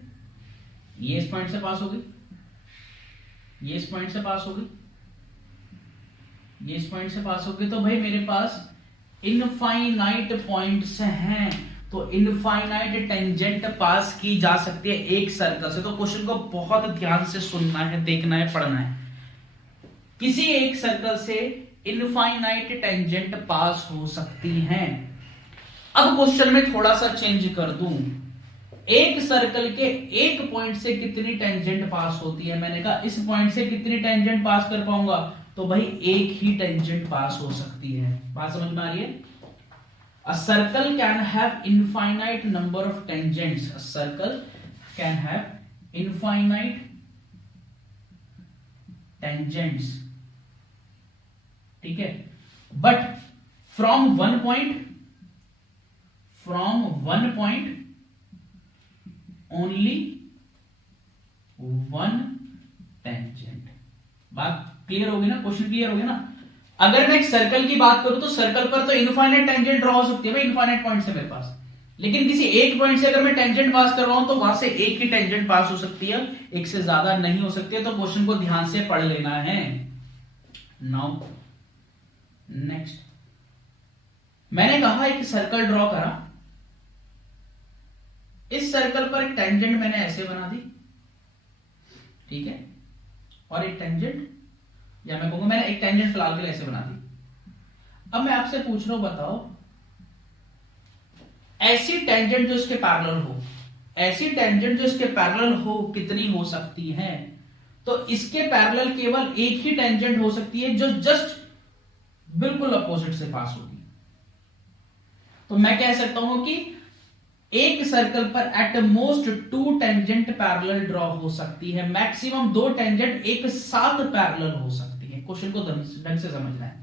ये इस पॉइंट से पास हो गई, ये इस पॉइंट से पास हो गई, ये इस पॉइंट से पास हो गई। तो भाई मेरे पास इनफाइनाइट पॉइंट्स हैं, तो इनफाइनाइट टेंजेंट पास की जा सकती है एक सर्कल से। तो क्वेश्चन को बहुत ध्यान से सुनना है, देखना है, पढ़ना है। किसी एक सर्कल से इनफाइनाइट टेंजेंट पास हो सकती हैं। अब क्वेश्चन में थोड़ा सा चेंज कर दूं, एक सर्कल के एक पॉइंट से कितनी टेंजेंट पास होती है। मैंने कहा इस पॉइंट से कितनी टेंजेंट पास कर पाऊंगा, तो भाई एक ही टेंजेंट पास हो सकती है। बात समझ में आ रही है? A circle can have infinite number of tangents, a circle can have infinite tangents, ठीक है, but from one point only one tangent. बात क्लियर होगी ना, क्वेश्चन क्लियर हो गया ना। अगर मैं एक सर्कल की बात करूं तो सर्कल पर तो इनफाइनाइट टेंजेंट ड्रॉ हो सकती है भाई, इनफाइनाइट पॉइंट है मेरे पास। लेकिन किसी एक पॉइंट से अगर मैं टेंजेंट पास कर रहा हूं तो वहां से एक ही टेंजेंट पास हो सकती है, एक से ज्यादा नहीं हो सकती है। तो क्वेश्चन को ध्यान से पढ़ लेना है। नाउ नेक्स्ट, मैंने कहा एक सर्कल ड्रॉ करा, इस सर्कल पर एक टेंजेंट मैंने ऐसे बना दी, ठीक है, और एक टेंजेंट, या मैं कहूंगा मैंने एक टेंजेंट फिलहाल के लिए ऐसे बना दी। अब मैं आपसे पूछ रहा हूं, बताओ ऐसी टेंजेंट जो इसके पैरेलल हो, ऐसी टेंजेंट जो इसके पैरेलल हो कितनी हो सकती है। तो इसके पैरेलल केवल एक ही टेंजेंट हो सकती है जो जस्ट बिल्कुल अपोजिट से पास होगी। तो मैं कह सकता हूं कि एक सर्कल पर at most 2 tangent parallel draw हो सकती है, मैक्सिमम 2 टेंजेंट एक साथ पैरेलल हो सकती है। क्वेश्चन को ढंग से समझना है।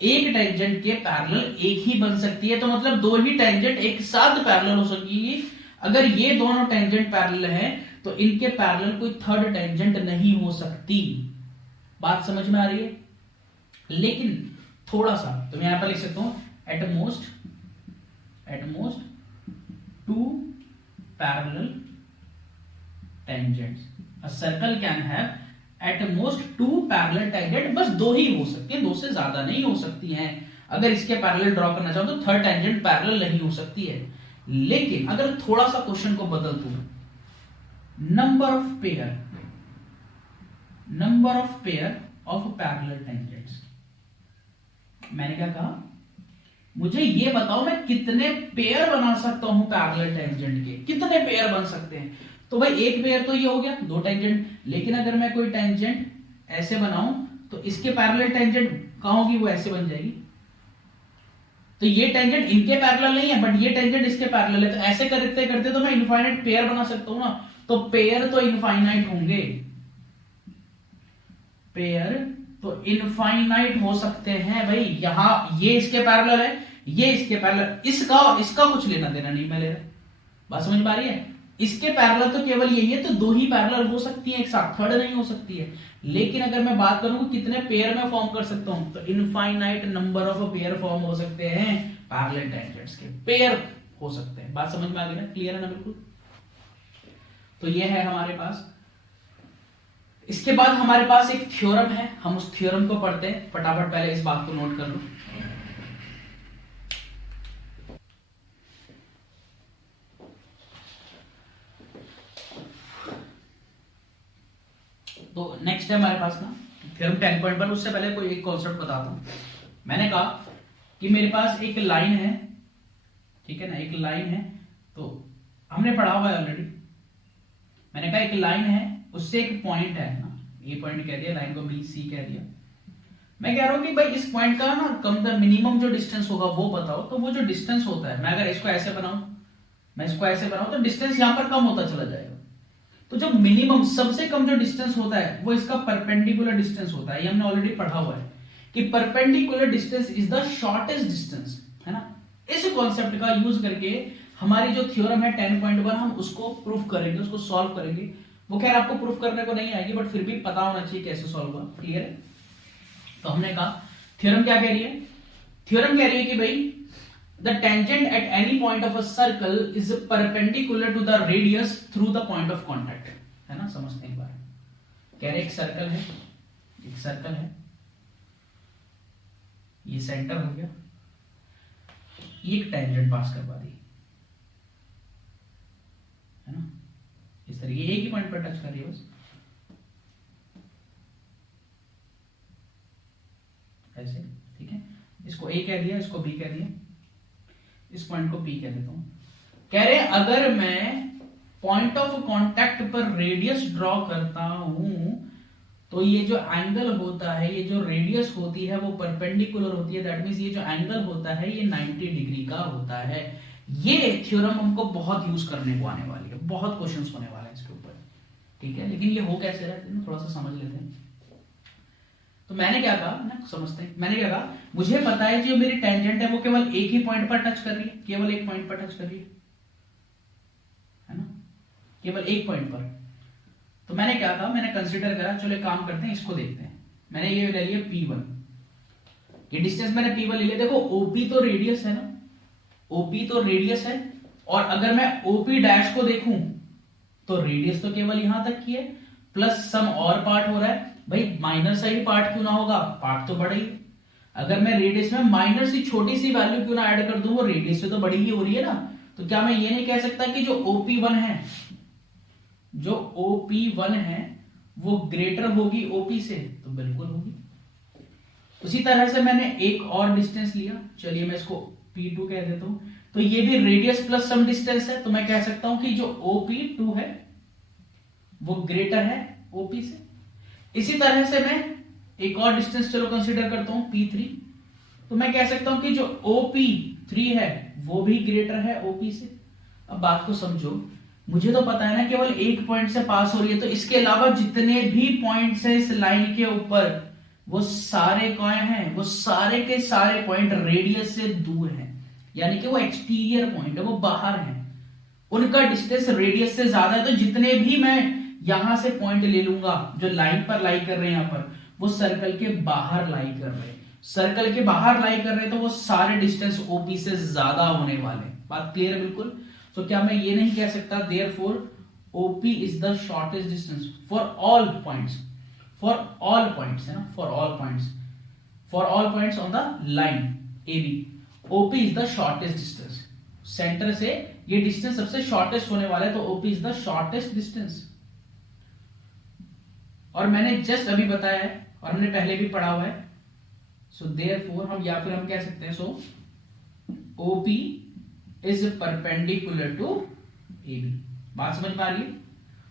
एक टेंजेंट के पैरेलल एक ही बन सकती है, तो मतलब 2 ही टेंजेंट एक साथ पैरेलल हो सकेगी। अगर ये दोनों टेंजेंट पैरेलल हैं तो इनके पैरेलल कोई थर्ड टेंजेंट नहीं हो सकती। बात समझ में आ रही है? लेकिन थोड़ा सा तो मैं यहां पर लिख सकता हूं at most 2 parallel tangents. A circle can have at most 2 parallel tangent, बस 2 ही हो सकती है, 2 से ज्यादा नहीं हो सकती हैं। अगर इसके पैरेलल ड्रॉ करना चाहो तो थर्ड टेंजेंट पैरेलल नहीं हो सकती है। लेकिन अगर थोड़ा सा क्वेश्चन को बदल दूं, number of pair of parallel tangents, मैंने क्या कहा, मुझे ये बताओ मैं कितने पेयर बना सकता हूं पैरेलल टेंजेंट के, कितने पेयर बन सकते हैं। तो भाई एक पेयर तो ये हो गया 2 टेंजेंट, लेकिन अगर मैं कोई टेंजेंट ऐसे बनाऊं तो इसके पैरेलल टेंजेंट कहां होगी, वो ऐसे बन जाएगी। तो ये टेंजेंट इनके पैरेलल नहीं है बट ये टेंजेंट इसके पैरेलल है, तो ऐसे करते करते तो मैं इनफाइनाइट पेयर बना सकता हूं ना। तो पेयर तो इनफाइनाइट होंगे, पेयर तो इनफाइनाइट हो सकते हैं भाई। यहां ये इसके पैरेलल है, ये इसके पैरेलल, इसका और इसका कुछ लेना देना नहीं मैं ले रहा। बात समझ में आ रही है? इसके पैरेलल तो केवल यही है, तो 2 ही पैरेलल हो सकती है एक साथ, थर्ड नहीं हो सकती है। लेकिन अगर मैं बात करूं कितने पेयर में फॉर्म कर सकता हूं, तो infinite number of pair form हो सकते हैं पैरेलल टेंजेंट्स के, पेयर हो सकते हैं। बात समझ में आ गई ना, क्लियर है ना बिल्कुल। तो ये है हमारे पास। इसके बाद हमारे पास एक थ्योरम है, हम उस थ्योरम को पढ़ते हैं फटाफट। पहले इस बात को नोट कर लो। तो नेक्स्ट है हमारे पास ना थ्योरम 10.1। उससे पहले कोई एक कॉन्सेप्ट बताता हूं। मैंने कहा कि मेरे पास एक लाइन है, ठीक है ना, एक लाइन है, तो हमने पढ़ा हुआ है ऑलरेडी। मैंने कहा एक लाइन है, उससे एक पॉइंट है ना, ये पॉइंट कह दिया, लाइन को बी सी कह दिया। मैं कह रहा हूं कि भाई इस पॉइंट का ना कम द मिनिमम जो डिस्टेंस होगा वो बताओ। तो वो जो डिस्टेंस होता है, मैं अगर इसको ऐसे बनाऊं, मैं इसको ऐसे बनाऊं, तो डिस्टेंस यहां पर कम होता चला जाएगा। तो जो मिनिमम सबसे कम जो डिस्टेंस होता है वो इसका परपेंडिकुलर डिस्टेंस होता है। ये हमने ऑलरेडी पढ़ा हुआ है कि perpendicular distance is the shortest distance, है ना। इस कॉन्सेप्ट का यूज करके हमारी जो थ्योरम है 10.1 हम उसको प्रूफ करेंगे, उसको सॉल्व करेंगे। वो खैर आपको प्रूफ करने को नहीं आएगी, बट फिर भी पता होना चाहिए कैसे सॉल्व हुआ। क्लियर है। तो हमने कहा थ्योरम क्या कह रही है, थ्योरम कह रही है कि भाई the tangent at any point of a circle is perpendicular to the radius through the point of contact, है ना। समझते हैं एक बार। कह रहे एक सर्कल है, एक सर्कल है, ये सेंटर हो गया, एक टेंजेंट पास करवा दी, है ना, इस तरीके एक ही पॉइंट पर टच कर रही है बस, ऐसे, ठीक है। इसको ए कह दिया, इसको बी कह दिया, इस पॉइंट को पी कह देता हूं। कह रहे अगर मैं पॉइंट ऑफ कांटेक्ट पर रेडियस ड्रॉ करता हूं तो ये जो एंगल होता है, ये जो रेडियस होती है वो परपेंडिकुलर होती है। दैट मींस ये जो एंगल होता है ये 90 डिग्री का होता है। ये थ्योरम हमको बहुत यूज करने को आने वाली है, बहुत क्वेश्चंस होने वाले हैं इसके ऊपर, ठीक है। लेकिन ये हो कैसे रहा है थोड़ा सा समझ लेते हैं। तो मैंने क्या कहा ना, समझते हैं। मैंने क्या कहा, मुझे पता है जो मेरी टेंजेंट है वो केवल एक ही पॉइंट पर टच कर रही है, केवल एक पॉइंट पर टच कर रही है ना, केवल एक पॉइंट पर। तो मैंने क्या कहा, मैंने कंसीडर करा, चलो एक काम करते हैं, इसको देखते हैं। मैंने ये ले लिया P1, ये डिस्टेंस मैंने P1 ले लिया। देखो OP तो रेडियस है ना, OP तो रेडियस है, और अगर मैं OP डैश को देखूं तो रेडियस तो केवल यहां तक की है, प्लस सम और पार्ट हो रहा है। भाई माइनर सा ही पार्ट क्यों ना होगा, पार्ट तो बड़ा ही। अगर मैं रेडियस में माइनर सी छोटी सी वैल्यू क्यों ना ऐड कर दूं, वो रेडियस से तो बड़ी ही हो रही है ना। तो क्या मैं ये नहीं कह सकता कि जो OP1 है, जो OP1 है वो ग्रेटर होगी OP से? तो बिल्कुल होगी। उसी तरह से मैंने एक और डिस्टेंस लिया, चलिए मैं इसको P2 कह देता हूं। तो ये भी रेडियस प्लस सम डिस्टेंस है, तो मैं कह सकता हूं कि जो OP2 है वो ग्रेटर है OP से। इसी तरह से मैं एक और डिस्टेंस चलो कंसीडर करता हूं P3, तो मैं कह सकता हूं कि जो OP3 है वो भी ग्रेटर है OP से। अब बात को समझो, मुझे तो पता है ना केवल एक पॉइंट से पास हो रही है, तो इसके अलावा जितने भी पॉइंट्स हैं इस लाइन के ऊपर वो सारे कौन हैं, वो सारे के सारे पॉइंट रेडियस से दूर हैं, यानी कि वो एक्सटीरियर पॉइंट है, वो बाहर है, उनका डिस्टेंस रेडियस से ज्यादा है। तो जितने भी मैं यहां से पॉइंट ले लूंगा जो लाइन पर लाई कर रहे हैं, यहां पर वो सर्कल के बाहर लाई कर रहे हैं, सर्कल के बाहर लाई कर रहे हैं, तो वो सारे डिस्टेंस OP से ज्यादा होने वाले। बात क्लियर है बिल्कुल। तो क्या मैं ये नहीं कह सकता therefore OP is the shortest distance for all points, for all points है ना, for all points, for all points on the line AB OP is the shortest distance. Centre से ये डिस्टेंस सबसे शॉर्टेस्ट होने वाला है, तो OP is the shortest distance. और मैंने जस्ट अभी बताया है और हमने पहले भी पढ़ा हुआ है। सो देयरफॉर हम, या फिर हम कह सकते हैं, so OP is perpendicular to AB। बात समझ में आ रही है।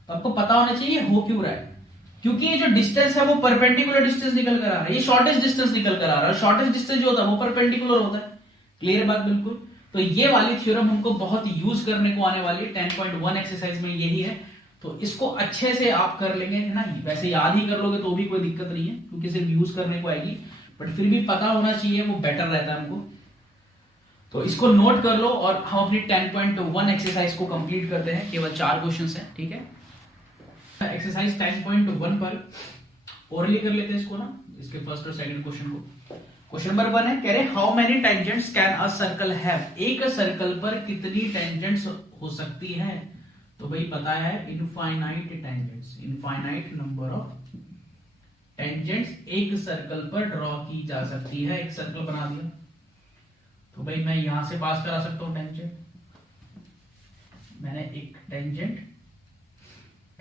तो आपको पता होना चाहिए हो क्यों रहा है, क्योंकि ये जो डिस्टेंस है वो परपेंडिकुलर डिस्टेंस निकल कर आ रहा है, ये शॉर्टेस्ट डिस्टेंस निकल कर आ रहा है। शॉर्टेस्ट डिस्टेंस जो होता है वो परपेंडिकुलर होता है। क्लियर बात बिल्कुल। तो ये वाली थ्योरम हमको बहुत यूज करने को आने वाली है 10.1 एक्सरसाइज में, यही है। तो इसको अच्छे से आप कर लेंगे, है ना। वैसे याद ही कर लोगे तो भी कोई दिक्कत नहीं है, क्योंकि सिर्फ यूज करने को आएगी, बट फिर भी पता होना चाहिए, वो बेटर रहता है हमको। तो इसको नोट कर लो और हम अपनी 10.1 एक्सरसाइज को कंप्लीट करते हैं। केवल 4 क्वेश्चंस हैं, ठीक है। एक्सरसाइज 10.1 पर ओरली कर लेते हैं इसको ना, इसके फर्स्ट और सेकंड क्वेश्चन को। क्वेश्चन नंबर 1 है, कह रहे how many tangents can a circle have, एक सर्कल पर कितनी टेंजेंट्स हो सकती हैं? तो भाई पता है infinite tangents, infinite number of tangents एक सर्कल पर ड्रॉ की जा सकती है। एक सर्कल बना दिया तो भाई मैं यहां से पास करा सकता हूं टेंजेंट, मैंने एक टेंजेंट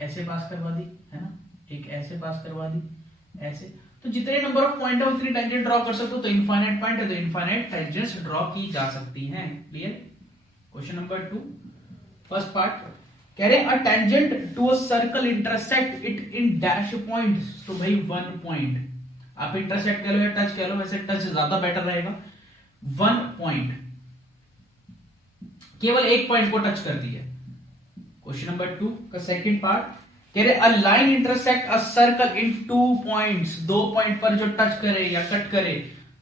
ऐसे पास करवा दी है ना, एक ऐसे पास करवा दी, ऐसे, तो जितने नंबर ऑफ पॉइंट है उतनी टेंजेंट ड्रॉ कर सकते हो। तो इनफाइनाइट पॉइंट है तो इनफाइनाइट टेंजेंट्स ड्रॉ की जा सकती हैं। Clear? Question number 2 first part, कह रहे a tangent to a circle intersect it in dash points, तो भाई 1 पॉइंट, आप इंटरसेक्ट कह लो या टच कह लो, वैसे टच ज्यादा बेटर रहेगा। 1 पॉइंट, केवल एक पॉइंट को टच करती है। क्वेश्चन नंबर 2 का सेकंड पार्ट, कह रहे a line intersect a circle in 2 points, 2 point पर जो टच करे या कट करे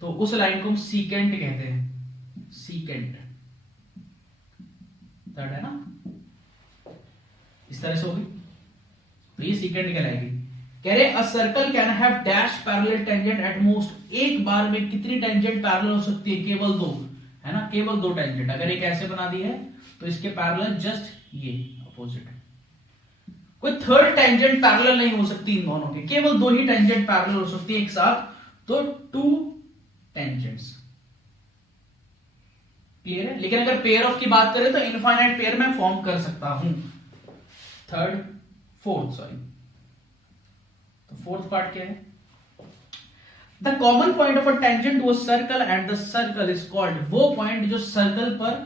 तो उस लाइन को हम सीकेंट कहते हैं, सीकेंट। थर्ड है ना, इस तरह से होगी तो ये सीकेंट कहलाएगी। कह रहे a circle can have dash parallel tangent at most, एक बार में कितनी टेंजेंट पैरेलल हो सकती है? केवल 2, है ना, केवल 2 टेंजेंट। अगर एक ऐसे बना दी है तो इसके पैरेलल जस्ट ये अपोजिट, कोई थर्ड टेंजेंट पैरेलल नहीं हो सकती इन दोनों के, केवल 2 ही टेंजेंट पैरेलल हो सकती है एक साथ, तो 2 टेंजेंट्स। क्लियर है? लेकिन अगर पेयर ऑफ की बात करें तो इनफाइनाइट पेयर में फॉर्म कर सकता हूं। थर्ड फोर्थ सॉरी, तो फोर्थ पार्ट क्या है, the common point of a tangent to a circle and the circle is called, वो पॉइंट जो सर्कल पर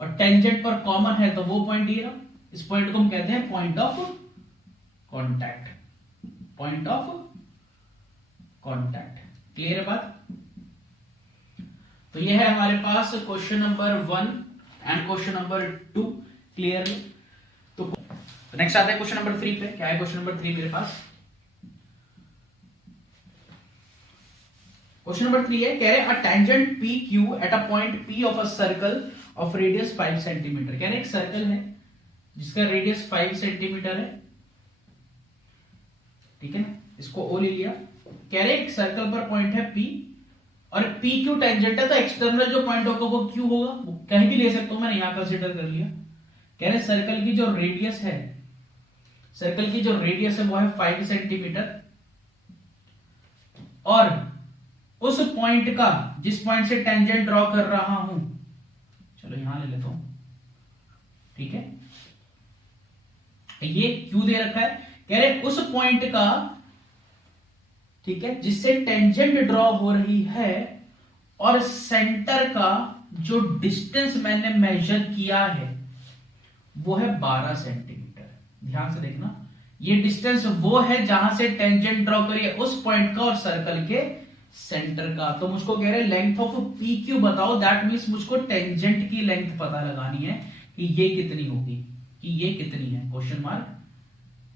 और टेंजेंट पर कॉमन है तो वो पॉइंट ये रहा, इस पॉइंट को हम कहते हैं point of contact, point of contact. Clear है बात? तो ये है हमारे पास question number 1 and question number 2। Clear? तो नेक्स्ट आता है क्वेश्चन नंबर 3 पे। क्या है क्वेश्चन नंबर 3 मेरे पास? क्वेश्चन नंबर 3 है, कह रहे a tangent P Q at a point P of a circle of radius 5 centimetre. कह रहे एक सर्कल है जिसका रेडियस 5 सेंटीमीटर है, ठीक है ना, इसको ओ ले लिया। कह रहे एक सर्कल पर पॉइंट है P और पी क्यू टेंजेंट है, तो एक्सटर्नल जो पॉइंट होगा वो क्यू होगा, वो कहीं भी ले सकता हूं, मैंने यहां कंसीडर कर लिया। कह रहे सर्कल की जो रेडियस है, सर्कल की जो रेडियस है वो है 5 सेंटीमीटर, और उस पॉइंट का, जिस पॉइंट से टेंजेंट ड्रॉ कर रहा हूं, चलो यहां ले लेता हूं, ठीक है, ये क्यू दे रखा है। कह रहे उस पॉइंट का, ठीक है, जिससे टेंजेंट ड्रॉ हो रही है, और सेंटर का जो डिस्टेंस मैंने मेजर किया है वो है 12 सेंटीमीटर। ध्यान से देखना, ये डिस्टेंस वो है जहां से टेंजेंट ड्रॉ करिए उस पॉइंट का और सर्कल के सेंटर का। तो मुझको कह रहे लेंथ ऑफ पी क्यू बताओ, दैट मीन्स मुझको टेंजेंट की लेंथ पता लगानी है कि ये कितनी होगी, कि ये कितनी है, क्वेश्चन मार्क,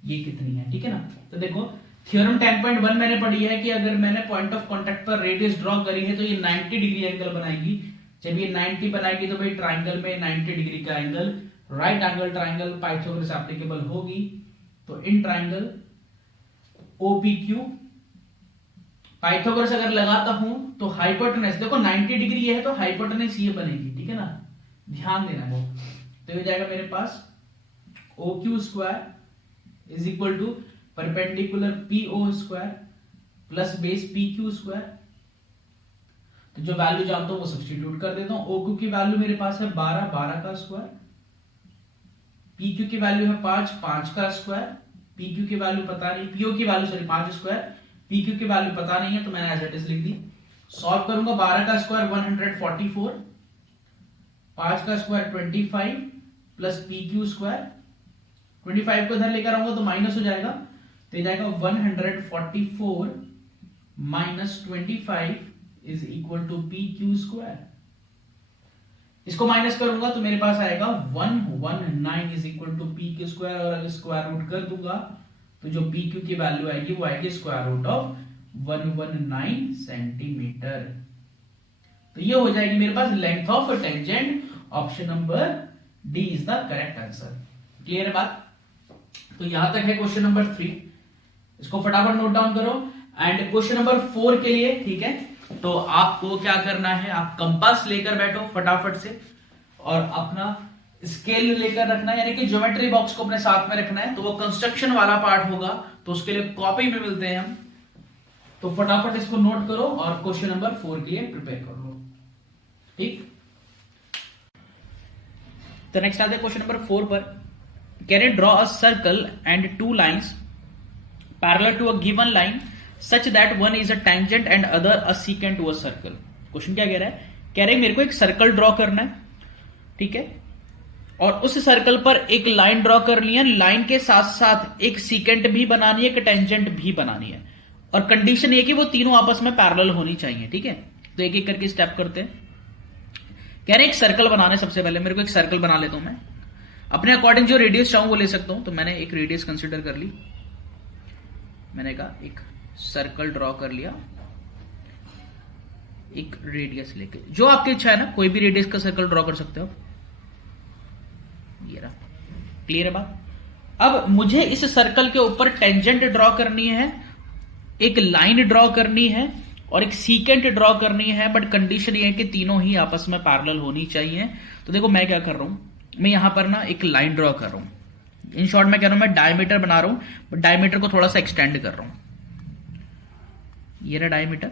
ये कितनी है, ठीक है ना। तो देखो थ्योरम 10.1 मैंने पढ़ी है कि अगर मैंने पॉइंट ऑफ कांटेक्ट पर रेडियस ड्रॉ करी है तो ये 90 डिग्री एंगल बनाएगी। जब ये 90 बनाएगी तो भाई ट्राइंगल में 90 डिग्री का angle, right angle triangle Pythagoras applicable होगी। तो इन ट्राइंगल ओपीक्यू पाइथागोरस अगर लगाता हूं तो हाइपोटेनस, देखो 90 डिग्री ये है तो हाइपोटेनस ये बनेगी, ठीक है ना, ध्यान देना वो। तो ये जाएगा मेरे पास OQ square is equal to perpendicular PO square plus base PQ square. तो जो वैल्यू जानता हूं वो सब्स्टिट्यूट कर देता हूं। OQ की वैल्यू मेरे पास है 12, 12 का स्क्वायर, PQ की वैल्यू है 5, 5 का स्क्वायर, PQ की वैल्यू पता नहीं, PO की वैल्यू सॉरी 5 स्क्वायर, PQ की वैल्यू पता नहीं है तो मैंने एज इट इज लिख दी। सॉल्व करूंगा, 12 का स्क्वायर 144, 5 का स्क्वायर 25 प्लस PQ स्क्वायर, 25 को इधर लेकर आऊंगा तो माइनस हो जाएगा, तो ये जाएगा 144 minus 25 is equal to PQ square. इसको माइनस करूंगा तो मेरे पास आएगा 119 is equal to PQ square, और अगर स्क्वायर रूट कर दूंगा तो जो PQ की वैल्यू आएगी वो आएगी स्क्वायर रूट ऑफ 119 सेंटीमीटर। तो ये हो जाएगी मेरे पास length of tangent. Option number D is the correct answer. Clear है बात? तो यहां तक है क्वेश्चन नंबर 3, इसको फटाफट नोट डाउन करो। एंड क्वेश्चन नंबर 4 के लिए, ठीक है, तो आपको क्या करना है, आप कंपास लेकर बैठो फटाफट से और अपना स्केल लेकर रखना है, यानी कि ज्योमेट्री बॉक्स को अपने साथ में रखना है। तो वो कंस्ट्रक्शन वाला पार्ट होगा, तो उसके लिए कॉपी में मिलते हैं हम। तो फटाफट इसको नोट करो और क्वेश्चन नंबर 4 के लिए प्रिपेयर कर लो। ठीक, तो नेक्स्ट आते हैं क्वेश्चन नंबर 4 पर। Can you draw a circle and two lines parallel to a given line such that one is a tangent and other a secant to a circle. Question क्या कह रहा है, कह रहे मेरे को एक सर्कल ड्रॉ करना है, ठीक है, और उस सर्कल पर एक लाइन ड्रॉ करनी है, लाइन के साथ साथ एक सीकेंट भी बनानी है, एक टेंजेंट भी बनानी है, और कंडीशन ये कि वो तीनों आपस में पैरेलल होनी चाहिए। ठीक है, तो एक एक करके स्टेप करते हैं। कह रहे एक सर्कल बनाने, सबसे पहले मेरे को एक सर्कल बना लेता हूं मैं, अपने अकॉर्डिंग जो रेडियस चाहूं वो ले सकता हूं। तो मैंने एक रेडियस कंसिडर कर ली, मैंने कहा एक सर्कल ड्रॉ कर लिया, एक रेडियस लेके, जो आपकी इच्छा है ना, कोई भी रेडियस का सर्कल ड्रॉ कर सकते हो। ये रहा, क्लियर है बात। अब मुझे इस सर्कल के ऊपर टेंजेंट ड्रॉ करनी है, एक लाइन ड्रॉ करनी है और एक सीकेंट ड्रॉ करनी है, बट कंडीशन ये है कि तीनों ही आपस में पैरेलल होनी चाहिए। तो देखो मैं क्या कर रहा हूं, मैं यहां पर ना एक लाइन ड्रॉ कर रहा हूं। इन शॉर्ट मैं कह रहा हूं मैं डायमीटर बना रहा हूं, बट डायमीटर को थोड़ा सा एक्सटेंड कर रहा हूं। ये रहा डायमीटर,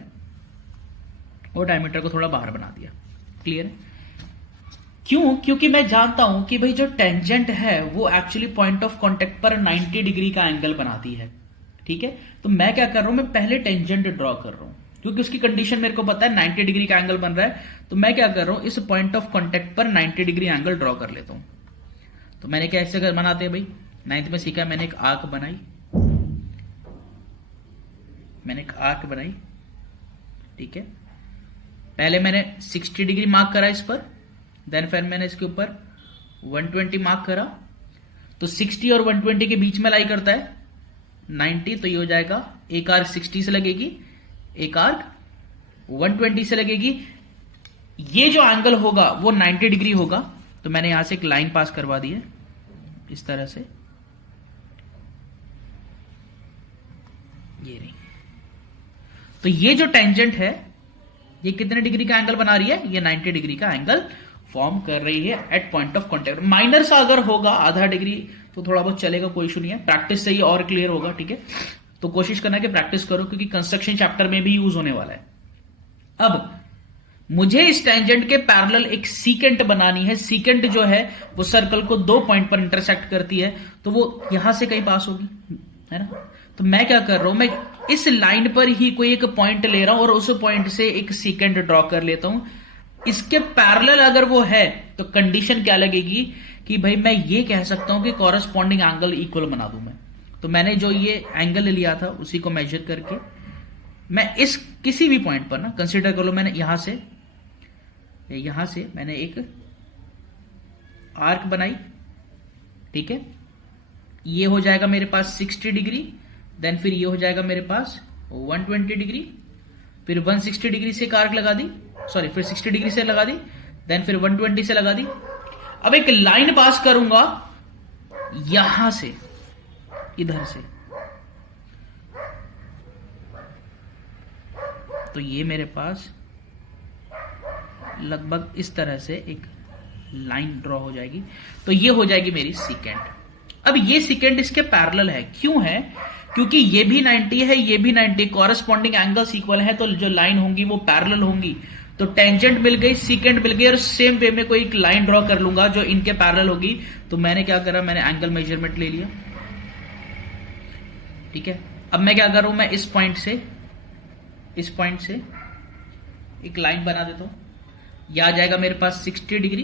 और डायमीटर को थोड़ा बाहर बना दिया। क्लियर है? क्यों? क्योंकि मैं जानता हूं कि भाई जो टेंजेंट है वो एक्चुअली पॉइंट ऑफ कांटेक्ट पर 90 डिग्री का एंगल बनाती है। ठीक है, तो मैं क्या कर रहा हूं, मैं पहले टेंजेंट ड्रॉ कर रहा हूं, क्योंकि उसकी कंडीशन मेरे को पता है 90 डिग्री का एंगल बन रहा है। तो मैं क्या कर रहा हूं, इस पॉइंट ऑफ कांटेक्ट पर 90 डिग्री एंगल ड्रॉ कर लेता हूं। तो मैंने क्या ऐसे बनाते हैं भाई, 9th में सीखा, मैंने एक आर्क बनाई, मैंने एक आर्क बनाई। ठीक है, पहले मैंने 60 डिग्री मार्क करा इस पर, देन फिर मैंने इसके ऊपर 120 मार्क करा। तो 60 और 120 के बीच में लाई करता है 90, तो ये हो जाएगा एक आर्क 60 से लगेगी, एक आर्क 120 से लगेगी। ये जो एंगल होगा वो 90 डिग्री होगा। तो मैंने यहां से एक लाइन पास करवा दी है इस तरह से, ये नहीं। तो ये जो टेंजेंट है ये कितने डिग्री का एंगल बना रही है, ये 90 डिग्री का एंगल फॉर्म कर रही है at point of contact. Minor सा अगर होगा आधा डिग्री तो थोड़ा बहुत चलेगा, कोई इशू नहीं है, प्रैक्टिस से ही और क्लियर होगा। ठीक है, तो कोशिश करना कि प्रैक्टिस करो, क्योंकि कंस्ट्रक्शन चैप्टर में भी यूज होने वाला है। अब मुझे इस टेंजेंट के पैरेलल एक सीकेंट बनानी है। सीकेंट जो है वो सर्कल को 2 पॉइंट पर इंटरसेक्ट करती है, तो वो यहां से कहीं पास होगी, है ना। तो मैं क्या कर रहा हूं, मैं इस लाइन पर ही कोई एक पॉइंट ले रहा हूं और उस पॉइंट से एक सीकेंट ड्रॉ कर लेता हूं। इसके पैरेलल अगर वो है तो कंडीशन क्या लगेगी कि भाई मैं ये कह सकता हूं कि कॉरेस्पॉन्डिंग एंगल इक्वल बना दूं मैं। तो मैंने जो ये एंगल लिया था उसी को मेजर करके मैं इस किसी भी पॉइंट पर ना, कंसीडर कर लो मैंने यहां से मैंने एक आर्क बनाई। ठीक है, ये हो जाएगा मेरे पास 60 डिग्री, देन फिर ये हो जाएगा मेरे पास 120 डिग्री, फिर 160 डिग्री से एक आर्क लगा दी, सॉरी फिर 60 डिग्री से लगा दी, देन फिर 120 से लगा दी। अब एक लाइन पास करूंगा यहां से इधर से, तो ये मेरे पास लगभग इस तरह से एक लाइन ड्रॉ हो जाएगी। तो ये हो जाएगी मेरी सीकेंट। अब ये सीकेंट इसके पैरेलल है, क्यों है? क्योंकि ये भी 90 है, ये भी 90, कॉरेस्पॉन्डिंग एंगल्स इक्वल है, तो जो लाइन होंगी वो पैरेलल होंगी। तो टेंजेंट मिल गई, सीकेंट मिल गई, और सेम वे में कोई एक लाइन ड्रॉ कर लूंगा जो इनके पैरेलल होगी। तो मैंने क्या करा, मैंने एंगल मेजरमेंट ले लिया। ठीक है, अब मैं क्या करूं, मैं इस पॉइंट से एक लाइन बना देता हूं। यह आ जाएगा मेरे पास 60 डिग्री,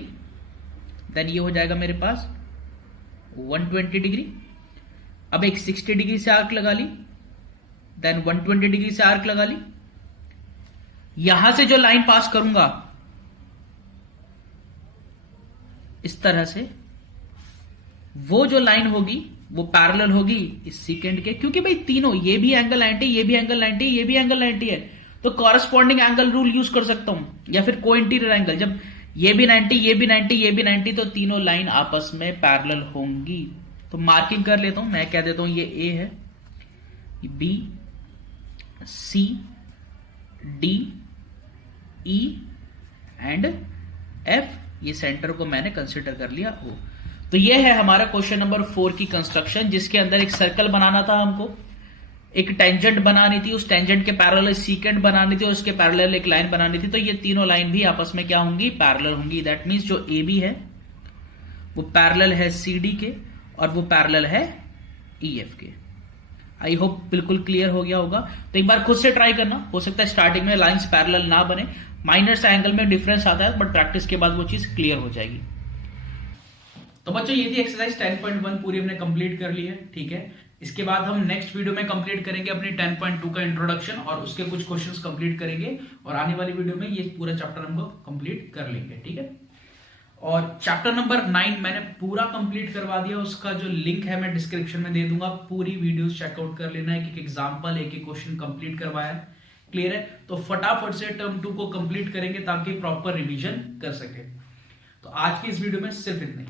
देन ये हो जाएगा मेरे पास 120 डिग्री। अब एक 60 डिग्री से आर्क लगा ली, देन 120 डिग्री से आर्क लगा ली। यहां से जो लाइन पास करूंगा इस तरह से, वो जो लाइन होगी वो पैरेलल होगी इस सीकेंट के, क्योंकि भाई तीनों, ये भी एंगल 90, ये भी एंगल 90, ये भी एंगल 90 है, तो कॉरेस्पॉन्डिंग एंगल रूल यूज कर सकता हूं, या फिर को इंटीरियर एंगल। जब ये भी 90, ये भी 90, ये भी 90, तो तीनों लाइन आपस में पैरेलल होंगी। तो मार्किंग कर लेता हूं, मैं कह देता हूं ये ए है, B, C, D E and F, ये सेंटर को मैंने कंसिडर कर लिया ओ। तो ये है हमारा क्वेश्चन नंबर 4 की कंस्ट्रक्शन, जिसके अंदर एक सर्कल बनाना था हमको, एक टेंजेंट बनानी थी, उस टेंजेंट के पैरेलल सीकेंट बनानी थी और उसके पैरेलल एक लाइन बनानी थी। तो ये तीनों लाइन भी आपस में क्या होंगी, पैरेलल होंगी। दैट मींस जो ए बी है वो पैरेलल है सी डी के और वो पैरेलल है ई एफ के। आई होप बिल्कुल क्लियर हो गया होगा। तो एक बार खुद से ट्राई करना, हो सकता है स्टार्टिंग में लाइंस पैरेलल ना बने, माइनर सा एंगल में डिफरेंस आता है, बट प्रैक्टिस के बाद वो चीज क्लियर हो जाएगी। तो बच्चों ये थी एक्सरसाइज 10.1 पूरी हमने कंप्लीट कर ली है, ठीक है। इसके बाद हम नेक्स्ट वीडियो में कंप्लीट करेंगे अपनी 10.2 का इंट्रोडक्शन और उसके कुछ क्वेश्चंस कंप्लीट करेंगे और आने वाली वीडियो में ये पूरा चैप्टर हमको कंप्लीट कर लेंगे, ठीक है। और चैप्टर नंबर 9 मैंने पूरा कंप्लीट करवा दिया, उसका जो लिंक है मैं डिस्क्रिप्शन में दे दूंगा, पूरी वीडियोस चेकआउट कर लेना, एक एग्जांपल एक क्वेश्चन कंप्लीट करवाया है, क्लियर है। तो फटाफट से टर्म 2 को कंप्लीट करेंगे ताकि प्रॉपर रिवीजन कर सके। तो आज की इस वीडियो में सिर्फ इतना ही।